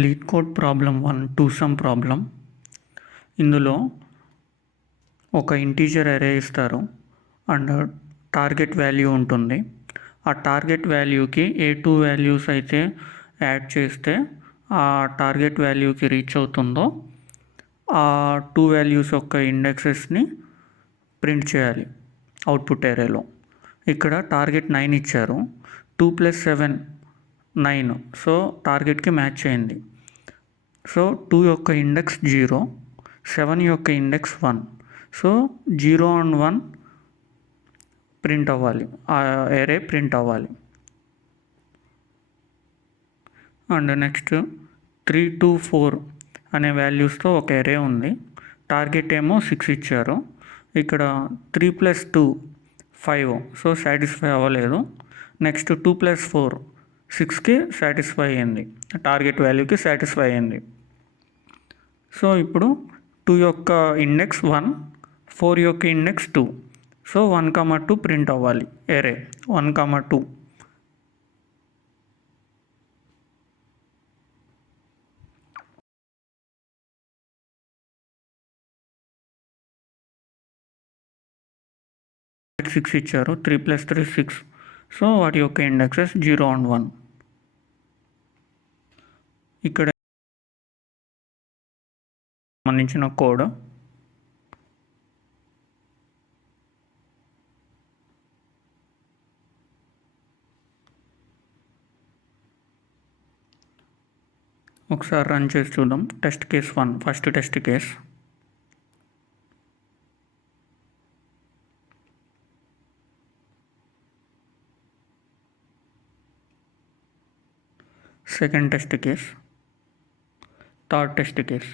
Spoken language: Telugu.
Lead code problem 1 two some problem. ఇందులో ఒక ఇంటీజర్ అరే ఇస్తారు అండ్ టార్గెట్ వాల్యూ ఉంటుంది. ఆ టార్గెట్ వాల్యూకి ఏ టూ వాల్యూస్ అయితే యాడ్ చేస్తే ఆ టార్గెట్ వాల్యూకి రీచ్ అవుతుందో ఆ టూ వాల్యూస్ యొక్క ఇండెక్సెస్ని ప్రింట్ చేయాలి అవుట్పుట్ అరేలో. ఇక్కడ టార్గెట్ 9 ఇచ్చారు. 2 + 7 9, సో టార్గెట్కి మ్యాచ్ అయింది. సో 2 యొక్క ఇండెక్స్ 0, 7 యొక్క ఇండెక్స్ 1. సో 0 అండ్ 1 ప్రింట్ అవ్వాలి, ఆ ఎరే ప్రింట్ అవ్వాలి. అండ్ నెక్స్ట్ 3 to 4 అనే వాల్యూస్తో ఒక ఎరే ఉంది. టార్గెట్ ఏమో 6 ఇచ్చారు. ఇక్కడ 3 + 2 5, సో సాటిస్ఫై అవ్వలేదు. నెక్స్ట్ 2 + 4 6కి సాటిస్ఫై అయ్యింది, టార్గెట్ వాల్యూకి సాటిస్ఫై అయ్యింది. సో ఇప్పుడు 2 యొక్క ఇండెక్స్ 1, 4 యొక్క ఇండెక్స్ 2. సో 1, 2 ప్రింట్ అవ్వాలి ఎరే 1, 2. సిక్స్ ఇచ్చారు. 3 + 3 6. సో వాటి యొక్క ఇండెక్సెస్ 0 అండ్ 1. ఇక్కడ సంబంధించిన కోడ్ ఒకసారి రన్ చేసి చూద్దాం. Test case 1, first test case. Second test case, third test case.